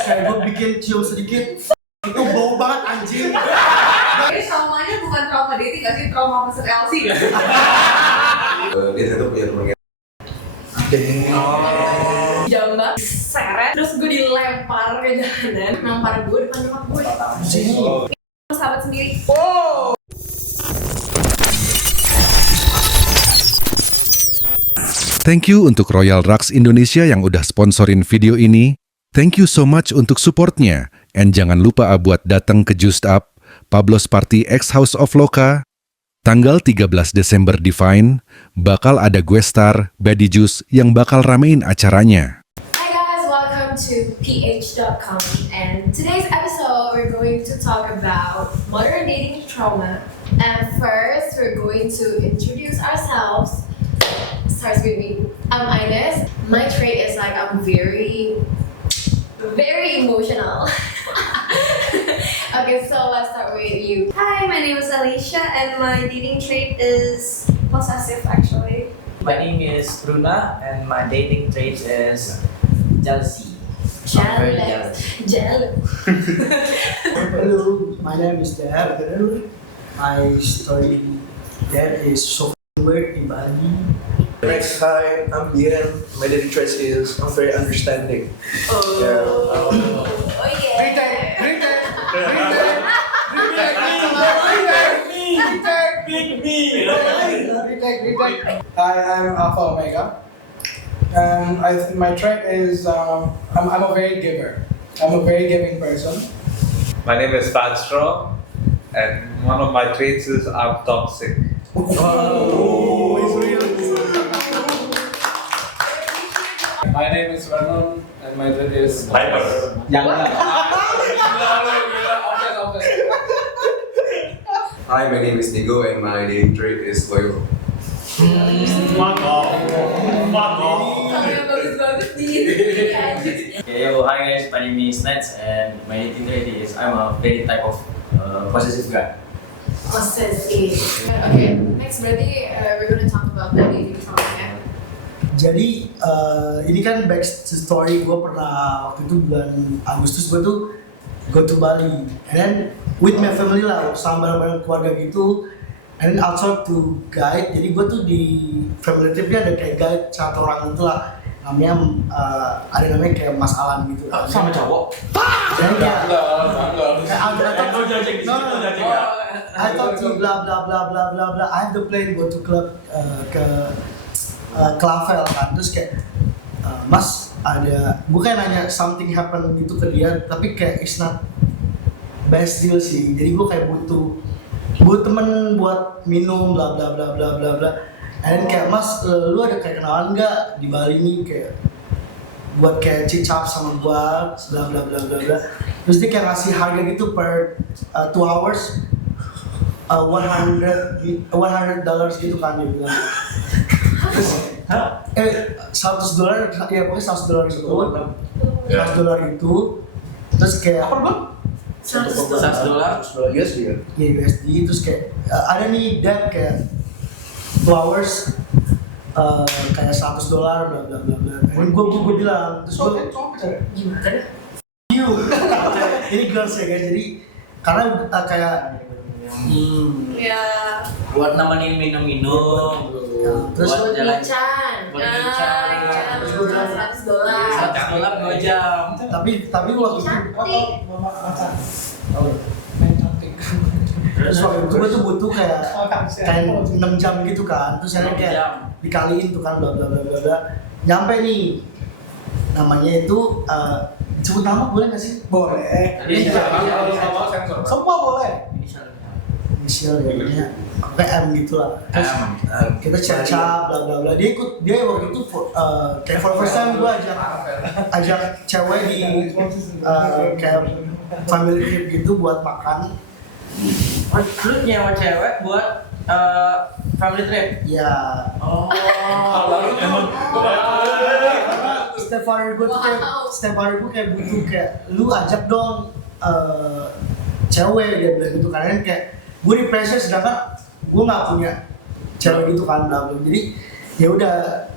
kayak gue bikin cium sedikit, itu bau banget anjing. Jadi traumanya bukan trauma dating gak sih? Trauma masuk LC gak sih? Dia tuh punya temen Jauh banget, seret, terus gue dilempar ke jalanan, nampar gue depan nyokap gue. Sahabat sendiri. Thank you untuk Royal Rux Indonesia yang udah sponsorin video ini. Thank you so much untuk supportnya. And jangan lupa buat datang ke Juiced Up, Pablo's Party X House of Loka. Tanggal 13 Desember di Vine, bakal ada gue star, Badi Juice yang bakal ramein acaranya. Hi guys, welcome to ph.com, and today's episode we're going to talk about modern dating trauma. And first, we're going to introduce ourselves. Starts with me. I'm Ines. My trait is like I'm very emotional. Okay, so let's start with you. Hi, my name is Alicia and my dating trait is possessive actually. My name is Bruna and my dating trait is jealousy. I'm very jealous. Jealous. Hello, my name is Dad. My story that is so weird in Bali. Next, hi, I'm Ian. My dating trait is I'm very understanding. Oh yeah. Hi, I'm Alpha Omega. I think my trait is I'm a very giver. I'm a very giving person. My name is Pat Straw, and one of my traits is I'm toxic. My name is Vernon and my trait is Hyper. Hi, my name is Nigo and my dating trait is loyal. Fuck off. Yang bagus-bagus di Yo, hi guys, my name is Nets and my dating trait is I'm a very type of possessive guy. Possessive. Okay, next berarti we're gonna talk about the dating trauma ya. Jadi ini kan back story gue pernah waktu itu bulan Agustus gue tuh go to Bali, and then with my family lah, sama bareng-bareng keluarga gitu, and then outside to guide. Jadi gue tuh di family tripnya ada kayak guide satu orang itu lah, namanya ada namanya kayak Mas Alan gitu. Sama cowok? Jadi kayak Enggak. I thought to blah blah blah blah blah blah. I have the plan go to club ke Clavel kan, terus kayak Mas ada, bukan nanya something happen gitu ke dia, tapi kayak it's not best deal sih. Jadi gue kayak butuh temen buat minum bla bla bla bla bla bla. And kayak Mas, lu ada kayak kenalan nggak di Bali nih kayak buat kayak cicap sama gua bla bla bla bla bla. Terus dia kayak ngasih harga gitu per 2 hours $100 gitu kan dia bilang. Terus, $100 ya pokoknya $100 gitu. $100 itu terus kayak $100 USD kan? ya USD, terus kayak ada nih debt kayak 2 hours kayak $100 bla bla bla bla. Dan gue bilang, terus gue Gimana? ini girls ya guys, jadi karena kayak Ya. buat nemenin minum-minum, terus buat jalan Bican. buat bincang. Terus gue bilang, $100. $100 2 jam. tapi waktu itu Terus terus waktu itu gue tuh butuh kayak 6 jam gitu kan, terus akhirnya kayak dikaliin tuh kan bla bla bla bla bla, nyampe nih namanya itu sebut nama boleh nggak sih? Boleh. Semua boleh. Inisial ya, kayak M gitu lah. Terus kita chat bla bla bla. Dia waktu itu kayak for first time gue ajak cewek di kayak family trip gitu buat makan. Lu nyewa cewek buat family trip? Ya. Oh. Setiap hari gue kayak butuh kayak lu ajak dong cewek, dia bilang gitu karena kayak gue di pressure sedangkan gue nggak punya cewek gitu kan bla bla. Jadi ya udah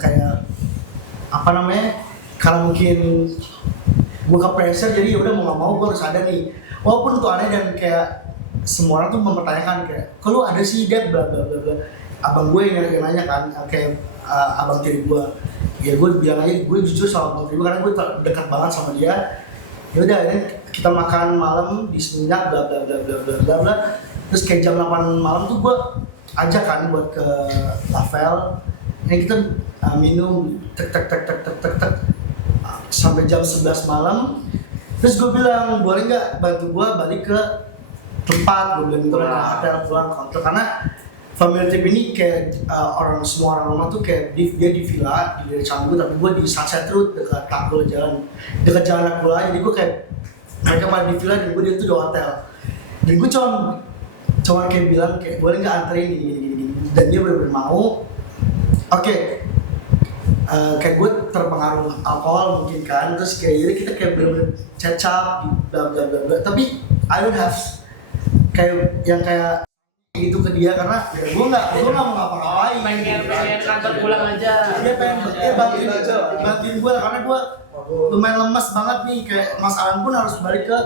kayak apa namanya, kalau mungkin gue ke pressure, jadi ya udah mau nggak mau gue harus ada nih. Walaupun itu aneh dan kayak semua orang tuh mempertanyakan kayak, kalau ada sih Dep bla bla bla bla. Abang gue yang nanya kan, kayak abang tiri gue. Ya gue bilang aja, gue jujur sama abang tiri gue karena gue dekat banget sama dia. Ya udah, kita makan malam di Seminyak bla bla bla bla bla bla bla. Terus kayak jam 8 malam tuh gue ajak kan buat ke Lavel. Kita minum tek tek tek tek tek tek tek sampai jam 11 malam. Terus gue bilang, boleh nggak bantu gue balik ke tempat, gue bilang gitu kan, hotel pulang kantor. Karena family trip ini kayak semua orang rumah tuh kayak dia di villa di daerah Canggu, tapi gue di Sunset Road dekat Takul jalan Takula. Jadi gue kayak mereka pada di villa dan gue dia tuh di hotel. Dan gue cuma kayak bilang kayak boleh nggak anterin gini. Dan dia benar-benar mau. Oke. Kayak gue terpengaruh alkohol mungkin kan, terus kayak jadi kita kayak bener-bener cecap bla bla bla bla. Tapi I don't have kayak yang kayak gitu ke dia karena ya gue nggak mau ngapa-ngapain. Pengen kantor pulang aja. Dia pengen bantuin gue karena gue lumayan lemes banget nih, kayak Mas Alan pun harus balik ke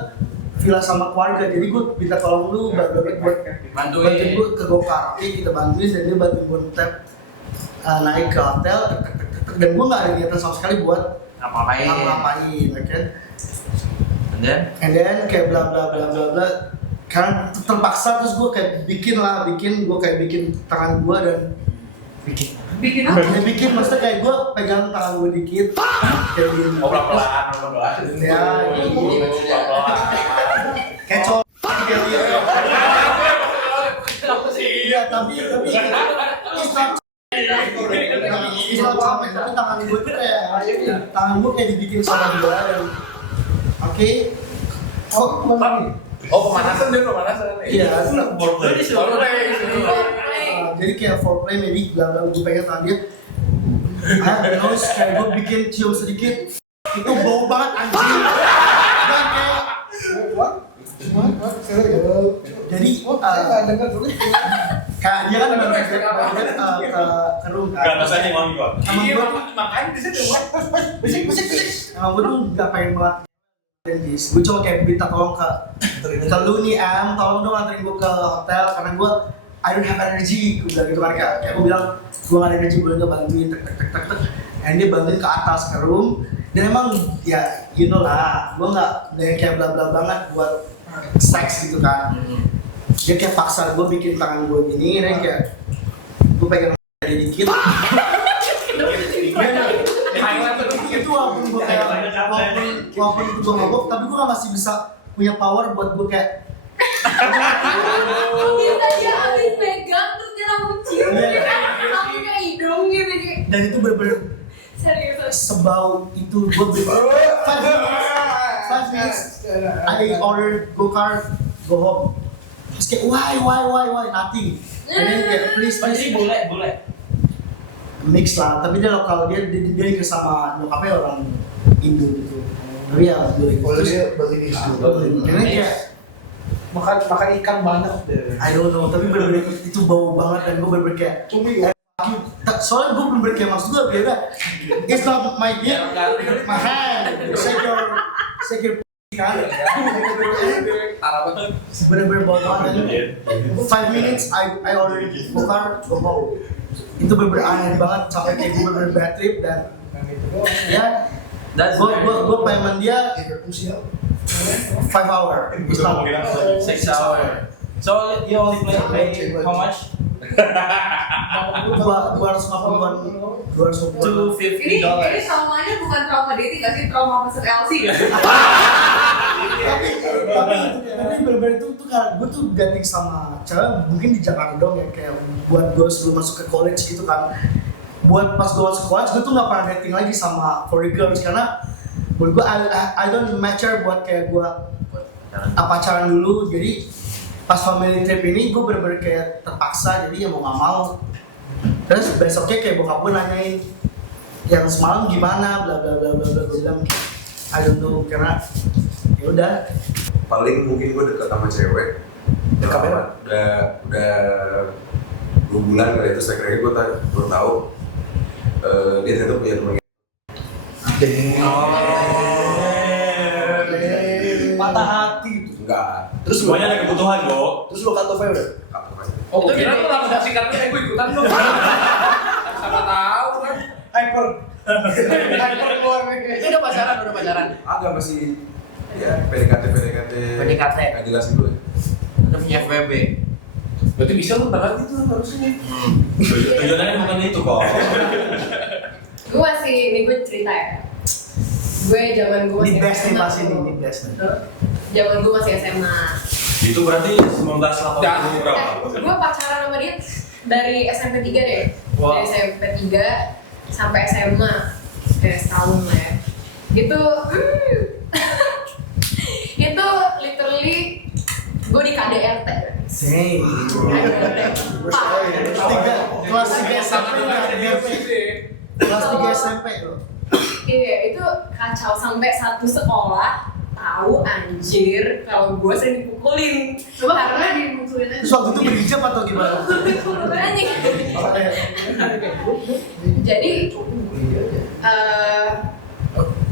villa sama keluarga, jadi gue minta tolong lu buat bantuin gue ke Gokar. Oke, kita bantuin dan dia bantuin gue naik ke hotel, dan gue nggak ada niatan sama sekali buat ngapain, kan? And then kayak bla bla bla bla bla, karena terpaksa terus gue kayak bikin tangan gue dan bikin apa? Ya bikin, maksudnya kayak gue pegang tangan gue dikit, kayak gini. Pelan-pelan. Ya, kayak cowok kayak gitu. Iya, tapi Islam apa? Tapi tangan gue tuh kayak dibikin sama gue dan oke. Pemanasan. Iya, foreplay. jadi kayak foreplay maybe bilang gue pengen tangan dia. Terus kayak gue bikin cium sedikit, itu bau banget anjing. Dan kayak jadi kayak dia kan ke room kan. Gak rasanya wangi kok. Emang gue tuh Makanya di situ emang gue tuh gak pengen banget. Gue cuma kayak minta tolong ke lu nih tolong dong anterin gue ke hotel karena gue I don't have energy, gue bilang gitu kan, kayak gue bilang gue gak ada energy, boleh gak bantuin tek. And dia bantuin ke atas ke room, dan emang ya you know lah, gue gak kayak bla bla banget buat seks gitu kan. Dia kayak paksa gue bikin tangan gue gini, dan kayak gue pegang dia dikit. Itu walaupun gue kayak walaupun itu gue mabok, tapi gue masih bisa punya power buat gue kayak Kita dia habis pegang terus dia langsung cium langsung ke hidung gitu. Dan itu bener-bener Serius. sebau itu gue beli 5 minutes I ordered go-kart, go home. Terus kayak why nothing. And then kayak please Bule. mix lah, tapi dia lokal, dia nikah sama nyokapnya orang Indo gitu. Tapi ya boleh. Kalau dia balik isu. Karena kayak makan ikan banyak deh. I don't know, tapi bener-bener itu bau banget dan gue bener-bener kayak soalnya gue bener-bener kayak maksud gue beda. It's not my dick, my hand. Shake your kan. Bener-bener bau banget. 5 minutes I ordered go-kart, go home. Itu bener-bener aneh banget, sampai kayak gue bener-bener bad trip dan ya gue payment dia 5 hour. It's not 6 hour. So you only play how much? 250-an. Ini traumanya bukan trauma dating gak sih? Trauma masuk LC gak? tapi bener-bener itu karena gue tuh dating sama cewek mungkin di Jakarta dong ya, kayak buat gue sebelum masuk ke college gitu kan. Buat pas gue masuk college gue tuh gak pernah dating lagi sama foreign girls karena menurut gue I don't mature buat kayak gue pacaran dulu. Jadi pas family trip ini gue bener-bener kayak terpaksa, jadi ya mau gak mau. Terus besoknya kayak bokap gue nanyain yang semalam gimana bla bla bla bla bla. Gue bilang I don't know karena ya udah. Paling mungkin gue deket sama cewek udah 2 bulan kali, terus akhirnya gue baru tahu dia ternyata punya temen. patah hati gitu. Enggak. Terus lu, Semuanya ada kebutuhan, Go. terus lu cut off-nya udah? Cut off aja. Oh, kira lu langsung kasih kartu gue ikutan dong. Sama tahu kan. Hyper keluar nih. Itu udah pacaran. Agak masih ya PDKT. PDKT. Nggak jelas dulu ya. Udah punya FWB. Berarti bisa lu ntar lagi tuh harusnya. Tujuannya bukan itu kok. Gue cerita ya. Gue zaman gue Ini masih best nih SMA. pasti nih, ini best nih. Zaman gue masih SMA. Itu berarti 1980 berapa? Gue pacaran sama dia dari SMP 3 deh. Wow. Dari SMP 3 sampai SMA. Kayak setahun lah ya. Itu itu literally gue di KDRT. Hey, kelas 3 SMP kelas 3 SMP loh. Iya, itu kacau sampai satu sekolah tahu anjir kalau gue sering dipukulin. Karena dipukulin aja. Terus waktu itu berhijab atau gimana? Anjing. Jadi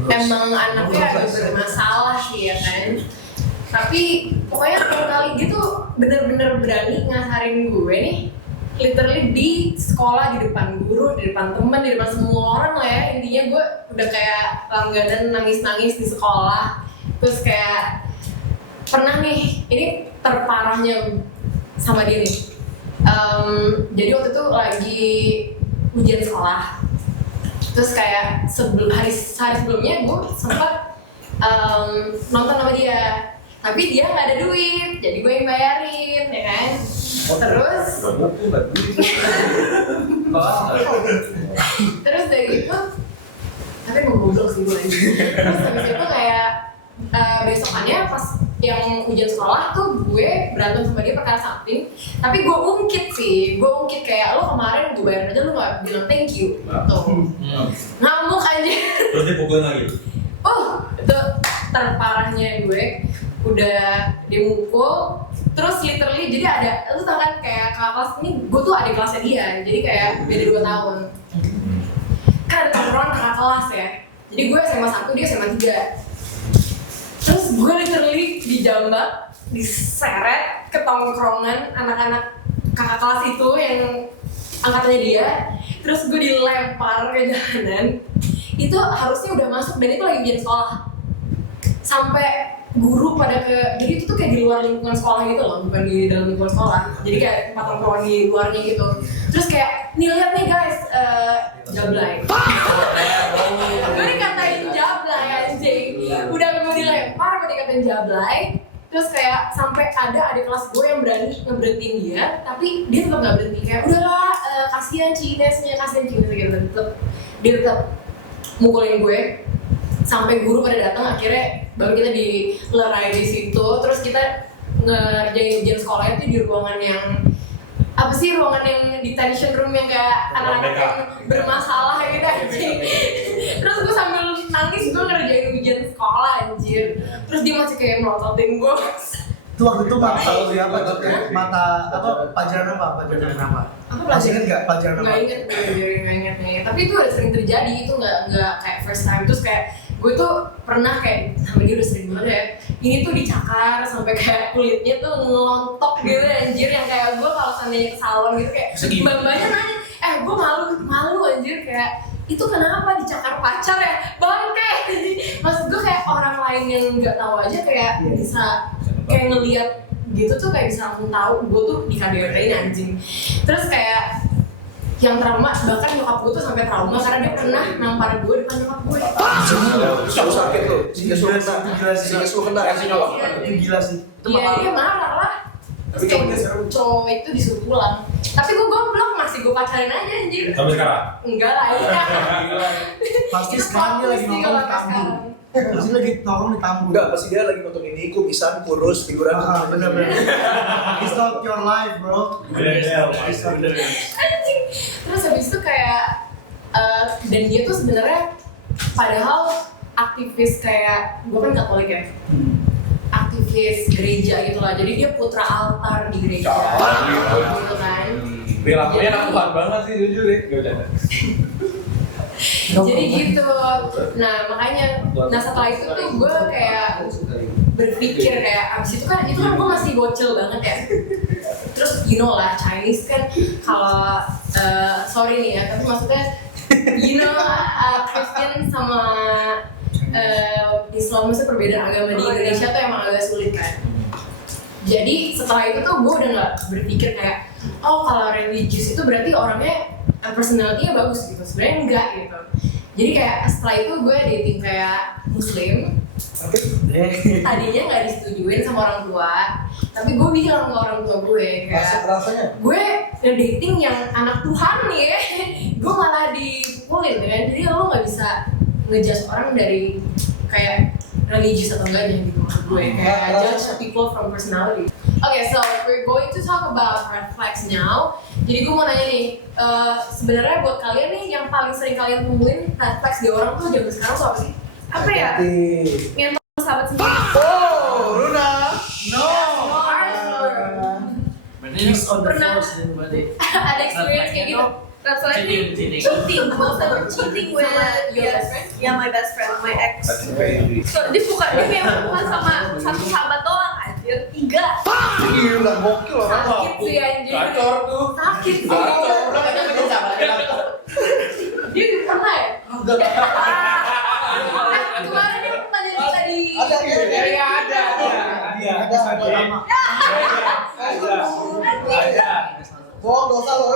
emang anaknya agak bermasalah sih ya kan. Tapi pokoknya tiap kali gitu bener-bener berani ngasarin gue nih, literally di sekolah, di depan guru, di depan teman, di depan semua orang lah ya. Intinya gue udah kayak langganan nangis-nangis di sekolah. Terus kayak pernah nih, ini terparahnya sama dia nih. Jadi waktu itu lagi ujian sekolah. Terus kayak hari sebelumnya gue sempat nonton sama dia. Tapi dia nggak ada duit, jadi gue yang bayarin, ya kan? Terus dari itu, tapi mau goblok sih gue lagi. Terus habis itu kayak besokannya pas yang ujian sekolah tuh gue berantem sama dia perkara something. Tapi gue ungkit kayak lo kemarin gue bayar aja lo nggak bilang thank you, gitu. Ngamuk aja. Terus dipukulin lagi? Itu terparahnya gue. Udah dimukul, terus literally jadi ada, lu tau kan kayak kakak kelas ini, gue tuh adik kelasnya dia, jadi kayak beda 2 tahun. Kan ada tongkrongan kakak kelas ya, jadi gue SMA 1, dia SMA 3. Terus gue literally dijambak, diseret ke tongkrongan anak-anak kakak kelas itu yang angkatannya dia. Terus gue dilempar ke jalanan, itu harusnya udah masuk dan itu lagi ujian sekolah. Sampai guru pada jadi itu tuh kayak di luar lingkungan sekolah gitu loh, bukan di dalam lingkungan sekolah. Jadi kayak tempat tongkrongan di luarnya gitu. Terus kayak, nih lihat nih guys, jablay. Gue dikatain jablay anjing. Udah gue dilempar, gue dikatain jablay. Terus kayak sampai ada adik kelas gue yang berani ngeberhentiin dia, tapi dia tetap nggak berhenti. Kayak udahlah, kasihan Cinesnya, gitu. Dia tetap mukulin gue. Sampai guru pada datang, akhirnya baru kita dilerai di situ. Terus kita ngerjain ujian sekolah itu di ruangan yang ruangan yang detention room yang kayak anak-anak yang bermasalah gitu anjing. Terus gue sambil nangis gue ngerjain ujian sekolah anjir. Terus dia masih kayak melototin gue. Itu waktu itu mata pelajaran apa? Aku Masih inget nggak pelajaran apa? Nggak inget nih. Tapi itu udah sering terjadi, itu nggak kayak first time. Terus kayak gue tuh pernah kayak sama dia udah sering banget ya. Ini tuh dicakar sampai kayak kulitnya tuh ngelontok gitu anjir, yang kayak gue kalau seandainya ke salon gitu kayak mbak-mbaknya nanya, gue malu anjir kayak itu kenapa dicakar pacar ya bangke. Maksud gue kayak orang lain yang nggak tahu aja kayak bisa kayak ngelihat gitu tuh kayak bisa langsung tahu gue tuh di KDRT-in anjing. Terus kayak yang trauma, bahkan nyokap gue tuh sampai trauma karena dia pernah nampar gue depan nyokap gue. Kamu sakit tuh, sikas lu kena ya sih nyokap. Itu gila sih. Iya, dia marah lah. Terus kayak cowok itu disuruh pulang. Tapi gue goblok, masih gue pacarin aja anjir. Sampai sekarang? Enggak lah, iya. Pasti sekarang dia lagi nongkrong di kampung. Pasti lagi nongkrong di kampung. Enggak, pasti dia lagi nonton ini, kumisan, kurus, figuran. Bener-bener. It's not your life, bro. Anjing. Terus habis itu kayak dan dia tuh sebenarnya padahal aktivis kayak gue kan Katolik ya. Aktivis gereja gitu lah. Jadi dia putra altar di gereja. Gitu kan. Perilakunya anak Tuhan banget sih jujur ya. Gak bercanda. Jadi gitu. Nah, makanya setelah itu tuh gue kayak berpikir kayak abis itu kan gue masih bocil banget ya. Terus you know lah Chinese kan kalau sorry nih ya, tapi maksudnya you know Christian sama Islam itu perbedaan agama di Indonesia tuh emang agak sulit kan. Jadi setelah itu tuh gue udah nggak berpikir kayak oh kalau religius itu berarti orangnya personality-nya bagus gitu. Sebenarnya enggak gitu. Jadi kayak setelah itu gue dating kayak Muslim. Tadinya nggak disetujuin sama orang tua, tapi gue bilang ke orang tua gue kayak gue dating yang anak Tuhan nih ya. Gue malah dipukulin kan. Jadi lo nggak bisa ngejudge orang dari kayak religious atau enggaknya gitu maksud gue, kayak judge people from personality. Okay, so we're going to talk about red flags now. Jadi gue mau nanya nih, sebenarnya buat kalian nih yang paling sering kalian temuin red flags di orang tuh zaman sekarang tuh apa sih? Apa ya? Ngentot sahabat sendiri. Oh, Runa. No. He's on the Pernah. force then berarti. Ada experience kayak gitu? That's what I think. Cheating. Most of them cheating with Your best friend? Yeah, my best friend, my ex. That's crazy. So, dia memang bukan sama satu sahabat doang, anjir. 3. Gila, gokil orang. Sakit sih anjir. Gacor tuh. Sakit sih. Dia pernah ya? Kemarin dia pernah jadi kita di Bohong dosa lo,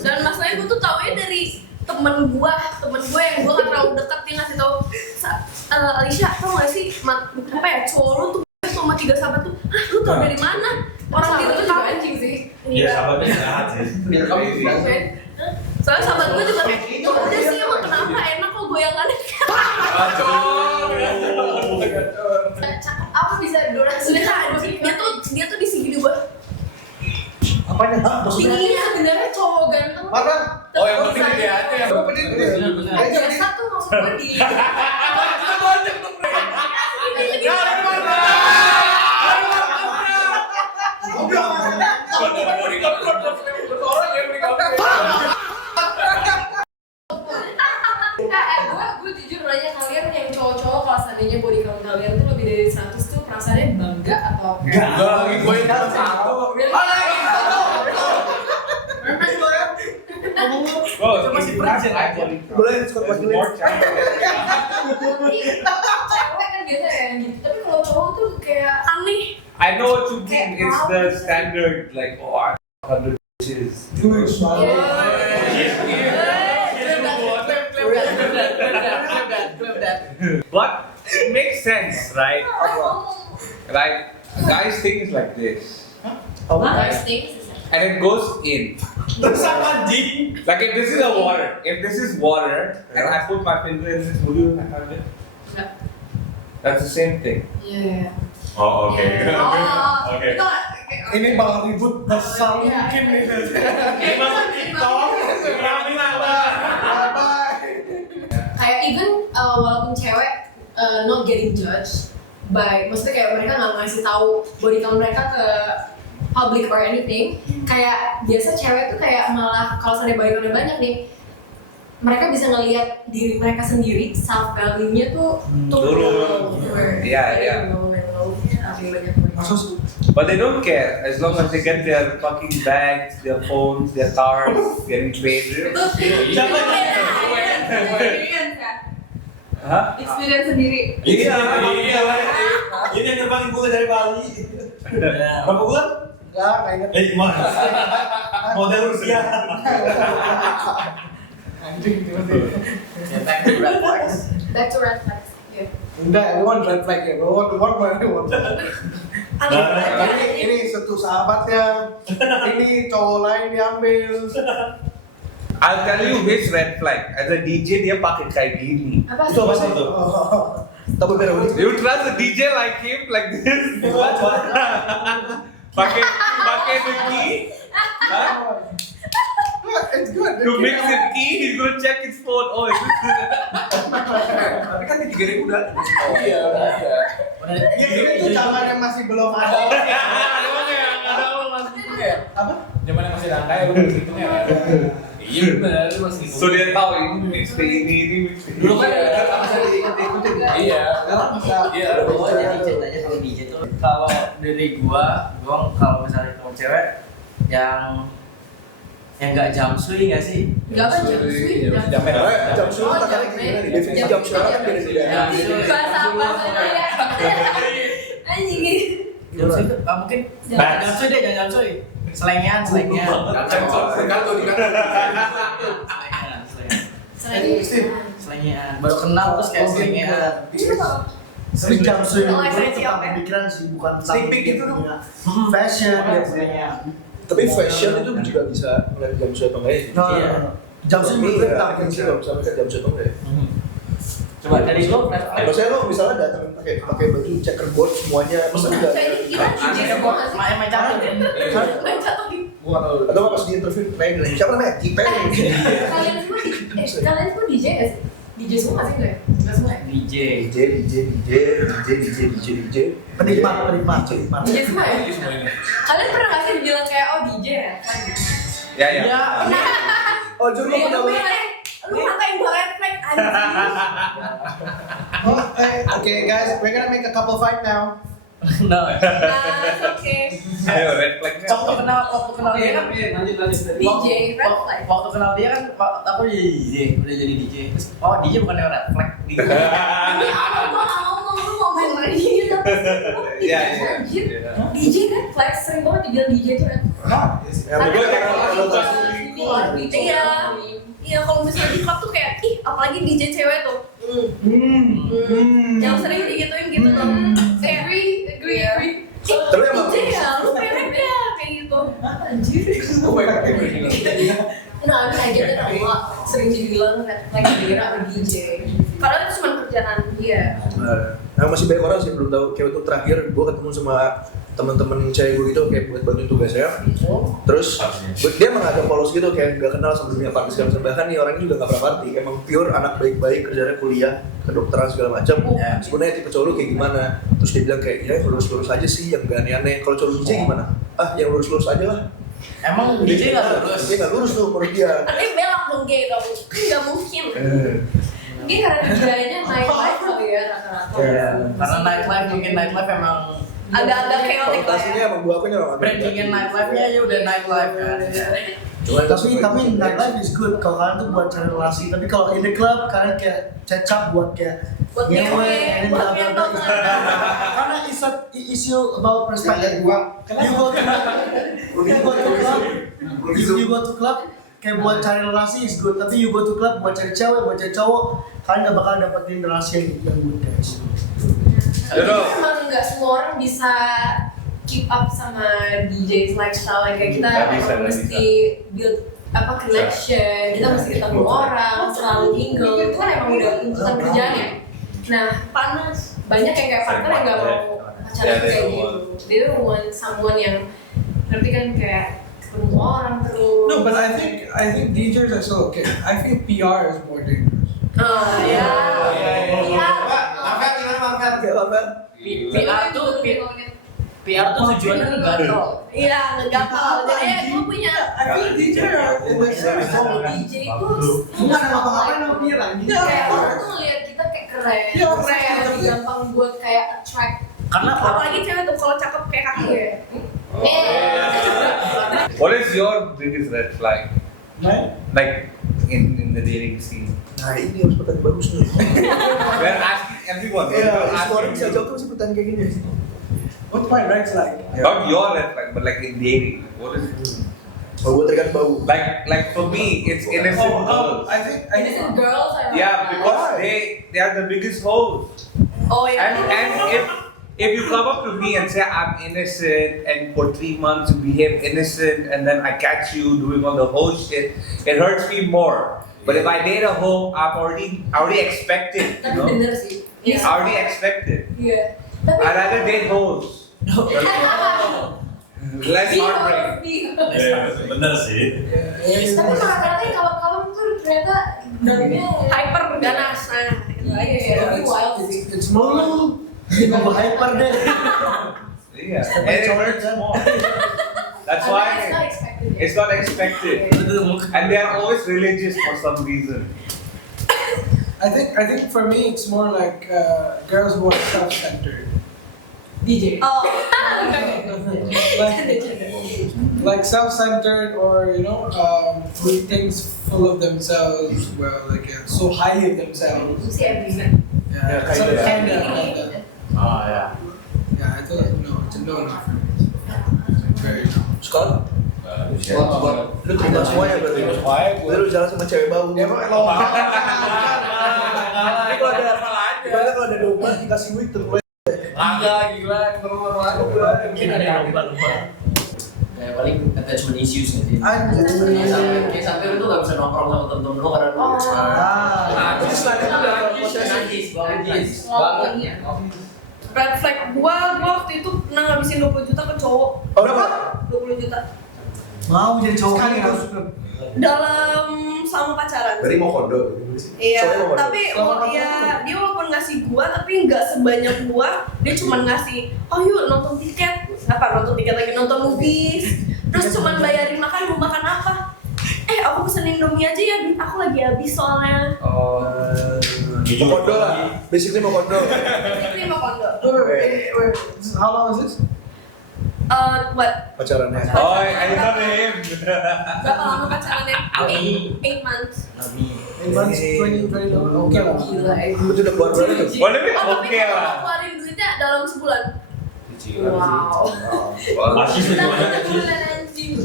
Dan masalahnya gue tuh taunya dari temen gue yang gue gak terlalu deket, dia ngasih tau Alicia, tau gak sih apa ya, cowok lu tuh sama 3 sahabat tuh, hah lu tau dari mana? Orang itu gitu juga tau anjing sih. Iya, sahabatnya jahat sih. Soalnya sahabat gue juga kayak, udah sih emang kenapa enak kok goyangannya. Apa bisa durasi? Dia tuh di sini gue. Apanya? Hah? Maksudnya? Tingginya sebenarnya cowok ganteng. Mana? Oh, yang penting dia aja ya. Biasa tuh maksud gue di. Gue jujur nanya kalian yang cowok-cowok kalau seandainya body count kalian tuh lebih dari 100 tuh perasaannya bangga atau Enggak, lagi gue yang satu. Oh, Itu masih present aja. Boleh Scott Wakilin? cewek kan biasa kayak gitu, tapi kalau cowok tuh kayak Aneh. I know what you mean. It's the standard, like, oh, I'm 100 bitches. But it makes sense, right? Right? Guys think like this. Guys things. And it goes in. Like if this is a water, and I put my finger in this, would you have it? No. That's the same thing. Yeah. Oh, oke. Oh, Oke. itu Ini bakal ribut besar mungkin nih. Kayak even walaupun cewek not getting judged by, maksudnya kayak mereka nggak ngasih tahu body count mereka ke public or anything, kayak biasa cewek tuh kayak malah kalau seandainya body countnya banyak nih, mereka bisa ngelihat diri mereka sendiri, self value-nya tuh Turun. Iya. But they don't care as long as they get their fucking bags, their phones, their cars, getting paid. Hah? experience sendiri. Iya. Ini yang terbangin gue dari Bali. Berapa bulan? Enggak, nggak inget. Gimana? Model Rusia. Anjing tiba-tiba. Back to red flags. Yeah. Enggak, we want red flag ya. We want. Ini satu sahabatnya, ini cowok lain diambil. I'll tell you his red flag. As a DJ dia pakai kayak gini. Apa Itu apa sih itu? Tapi beda You trust a DJ like him like this? pakai the key? Huh? It's good. To mix the key, he's gonna check his phone. Oh, is this? Tapi kan di 3.000 udah. Iya. Itu zamannya masih belum ada. Apa? Zamannya masih langka ya, lu berhitungnya kan? Iya benar, lu masih So dia tahu ini mix ini mix ini. Dulu kan Bisa diikutin. Iya, sekarang bisa. Iya, Gua jadi ceritanya kalau DJ tuh kalau dari gua kalau misalnya ketemu cewek yang nggak jamsui nggak sih? Gak apa jamsui. Jam suruh tak lagi gimana nih? Definisi jam suruh kan beda-beda. Bahasa apa sebenarnya? Anjing. Jamsui itu mungkin jamsui deh, jangan jamsui. Selengean. Kantor di kantor. Selengean. Baru kenal terus kayak selengean. Sering jam suy Kalau itu esensi tentang apa? pemikiran sih, bukan tentang Sneak peek gitu dong. fashion ya. Selengean. Tapi fashion itu juga bisa ngeliat jam suruh atau enggak ya? No. Jam suy menurut gue tentang Tapi pemikiran. kalau misalnya kan jam suruh atau enggak ya? Coba dari lo, Kalau saya lo misalnya datang pakai baju checkerboard semuanya, masa enggak? Saya ini gila DJ semua nggak sih? main catur ya? Main catur di. Atau nggak pas di interview naik bilang siapa namanya? Kipe. Kalian semua DJ nggak sih? DJ semua nggak sih nggak? Nggak semua. Ya? DJ. Penikmat. DJ semua ya? Kalian pernah nggak sih bilang kayak oh DJ ya? Ya. Oh, Jun, lo Iya, pernah lu bilang lu ngatain gua red flag anjing. Okay, guys, we're gonna make a couple fight now. No. Oke. Ayo red flagnya. Waktu kenal dia kan DJ red flag. Waktu kenal dia kan aku jadi DJ, udah jadi DJ. Terus DJ bukan yang red flag. Ini awal gua nggak ngomong lu ngomong lagi tapi Iya. anjir. DJ red flag sering banget dibilang DJ itu red flag. Ya, mungkin Iya, kalau misalnya di klub tuh kayak, ih apalagi DJ cewek tuh. Yang sering digituin gitu loh. Agree. Tapi emang- DJ ya, lu pelet ya, kayak gitu. Anjir. Nah, I get it a lot. Sering dibilang red flag gara-gara sama DJ. Padahal itu cuma kerjaan dia. Nah, masih banyak orang sih belum tahu. Kayak untuk terakhir, gue ketemu sama teman-teman cewek gue gitu kayak buat bantuin tugasnya. Terus dia emang agak polos gitu, kayak gak kenal sama dunia party segala macam. Bahkan nih orangnya juga gak pernah party. Emang pure anak baik-baik, kerjanya kuliah, kedokteran segala macam. Sebenarnya tipe cowok lu kayak gimana? Terus dia bilang kayak ya lurus-lurus aja sih, yang gak aneh-aneh. Kalau cowok DJ gimana? Yang lurus-lurus aja lah. Emang DJ nggak lurus? Dia gak lurus tuh menurut dia. Tapi belok dong gay dong. Nggak mungkin. Mungkin karena kerjanya nightlife kali ya rata-rata. Karena nightlife emang Agak-agak chaotic lah Konotasinya ya. emang gua akunya emang agak- brandingin nightlife-nya aja udah nightlife kan. Tapi nightlife is good kalau kalian tuh buat cari relasi. Tapi kalau in the club kalian kayak cecap buat kayak Buat ngewe, buat gendong. Karena it's a issue about perspective. You go to club kayak buat cari relasi is good. Tapi you go to club buat cari cewek, buat cari cowok, kalian gak bakal dapetin relasi yang good guys. Emang nggak semua orang bisa keep up sama DJ's lifestyle kayak kita Nggak bisa, emang nggak mesti build connection, kita mesti ketemu orang, selalu mingle, itu kan emang udah tuntutan kerjaannya. Nah, banyak yang kayak partner yang nggak mau pacaran kayak gitu. Dia want someone yang ngerti kan kayak ketemu orang terus. No, but I think DJs are still okay. I think PR is more dangerous. Iya. PR tuh tujuannya ngegatel. Iya, ngegatal. Jadi gue punya I think DJ are in the same zone. DJ itu Bukan apa-apa sama Pira. kayak orang tuh ngeliat kita kayak keren, gampang buat kayak attract. Karena Apalagi cewek tuh kalau cakep kayak kaki ya. What is your biggest red flag? Like in the dating scene. Nah ini harus pertanyaan bagus nih. We're asking everyone. Iya, We're semua orang asking bisa you. jawab tuh sih pertanyaan kayak gini. What's my red flag? Not your red flag, but like in dating. What is Oh, gue terikat bau. like for me, it's innocent girls. I think Innocent girls are Yeah, because they are the biggest hoes. Oh ya. And if you come up to me and say I'm innocent and for 3 months you behave innocent and then I catch you doing all the whole shit, it hurts me more. But if I date a hoe, I already expect it, you Tapi know? bener sih. I already expect it. Iya. Tapi I'd rather date hoes. Less heartbreak. Bener sih. Tapi rata-rata yang kalem-kalem tuh ternyata dalamnya hyper ganas. Nah, itu aja ya. Tapi wild sih. It's more hyper deh. Yeah, and it hurts more. That's it's not why expected. it's not expected. And they are always religious for some reason. I think for me it's more like girls who are self-centered. DJ. Oh. Like self-centered, or with things full of themselves, well, like so high of themselves. Si Ebi. Yeah, kinda. Oh ya. Yeah, I thought it's a no for me. Very no. Scott, lu terima semuanya berarti. Berarti lu jalan sama cewek bau. Ya, emang Ini kalau ada domba dikasih wig tuh. Agak gila, mungkin ada yang lupa. Kayak paling attachment issues gitu. Kayak sampai lu tuh gak bisa nongkrong sama temen-temen lu karena lu Red flag gua waktu itu pernah ngabisin 20 juta ke cowok. Oh, berapa? 20 juta. Mau jadi cowok kan itu. Dalam sama pacaran. Dari mau kondo. Iya, Soalnya mau tapi dia walaupun ngasih gua tapi nggak sebanyak gua, dia cuma ngasih, oh yuk nonton tiket lagi, nonton movies, terus cuma bayarin makan, mau makan apa? Aku pesen Indomie aja ya, duit aku lagi habis soalnya. Mau kondo lah. Basically mau kondo. Itu mau kondo. Wait, how long is this? What? Pacarannya. Oh, I know him. Berapa lama pacarannya? 8 months. 8 months, 20 okay lah. Gila, Itu udah keluar berapa tuh? Oh, lebih Tapi oke kalau lah. keluarin duitnya dalam sebulan. Wow. Masih Dalam sebulan anjing.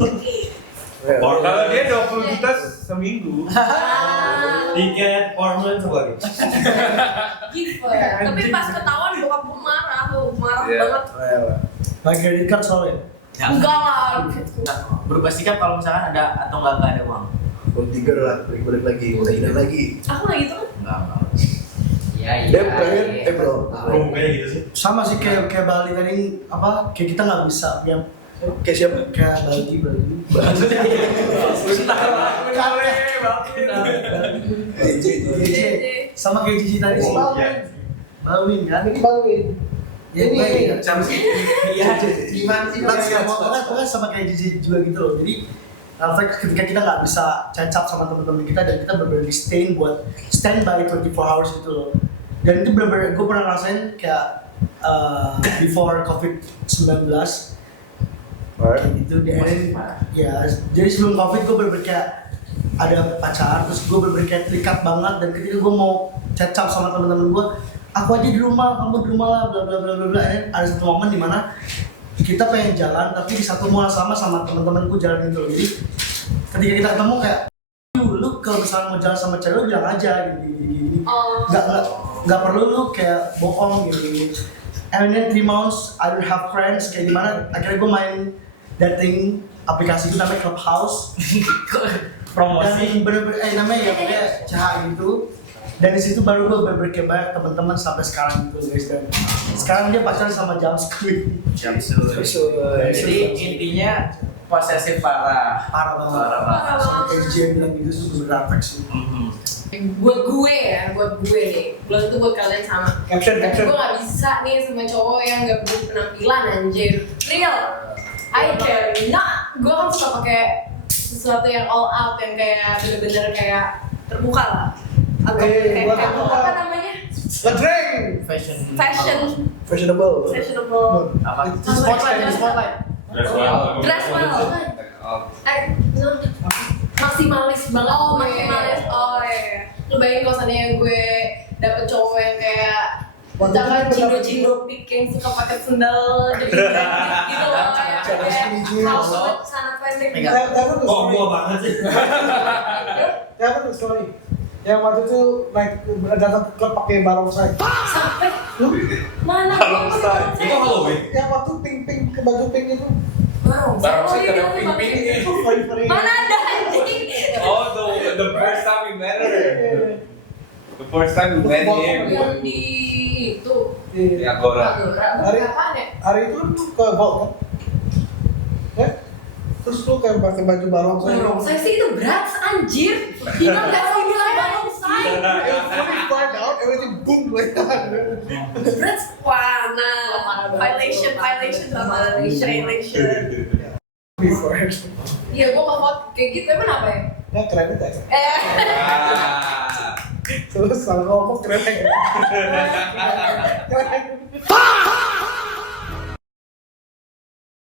Kalau dia 20 juta seminggu. tiket apartemen apa lagi? Giver. Tapi pas ketahuan bokap gue marah Iya. banget. Pakai credit card soalnya. Enggak lah. berubah sikap kalau misalkan ada atau nggak ada uang. Kalau tiga lah, balik lagi, udah lagi. Aku nggak gitu kan? Enggak. Iya. Dem terakhir, bro. Kayak gitu sih. Sama sih kayak Bali tadi kayak kita nggak bisa ya Kayak siapa? kayak Bali. Sama kayak Cici tadi sih. Balwin kan? Ini Balwin. Ya ini sama sih. Iya. Gimana sih? Pokoknya sama kayak Cici juga gitu loh. Jadi ketika kita nggak bisa catch up sama teman-teman kita dan kita benar-benar stand by 24 hours gitu loh. Dan itu benar-benar gue pernah rasain kayak before COVID-19 kayak gitu. Ya, jadi sebelum COVID gue bener-bener kayak ada pacar, terus gue bener-bener kayak terikat banget. Dan ketika gue mau catch up sama teman-teman gue, aku aja di rumah, kamu di rumah lah, bla bla bla bla bla. Dan ada satu momen dimana kita pengen jalan, tapi di satu mall sama teman-temanku jalan itu. Jadi ketika kita ketemu kayak, lu kalau misalnya mau jalan sama cewek lu bilang aja gini. Nggak perlu lu kayak bohong gitu. And then 3 months I don't have friends, kayak gimana? Akhirnya gue main dating aplikasi itu namanya Clubhouse. Dan bener-bener namanya ya kayak CH gitu. Dan di situ baru gue bener-bener banyak teman-teman sampai sekarang gitu guys. Dan sekarang dia pacaran sama James Quick. Jadi intinya posesif parah. Parah banget. Sama kayak Jim bilang gitu itu bener-bener afeksi. Buat gue nih, belum tentu buat kalian sama. Caption. Gue gak bisa nih sama cowok yang gak punya penampilan anjir. Real, I cannot. Gue kan suka pakai sesuatu yang all out, yang kayak bener-bener kayak Terbuka lah. Atau Eh, buat kayak apa? apa namanya? Ngedrink. Fashionable. Fashionable. Apa? spotlight. Dress well. No. Maksimalis banget. Oh, maksimalis. Oh, iya. Lu bayangin kalau seandainya gue dapet cowok yang kayak misalkan cindo yang suka pakai sendal jadi gitu loh, kayak kaos celana pendek. Kok gua banget sih? Ya apa tuh story? Yang waktu itu datang ke klub pakai barongsai. Sampai mana? Itu Halloween. Yang waktu pink ke baju pink itu. Barongsai ada pink-pink. Itu free. Mana ada anjing? Oh, the first time we met her. The first time we met him. Yang di itu. Di Agora. Berapaan ya? Hari itu lu ke Vault kan? Ya? Terus lu kayak pakai baju barongsai. Barongsai sih itu berat anjir. Kita nggak mau bilang barongsai. We find out everything boom like that. Berat. Wah, nah. Violation. Before. Iya, gue mau kayak gitu emang apa ya? Ya keren itu ya. Terus salah ngomong keren ya.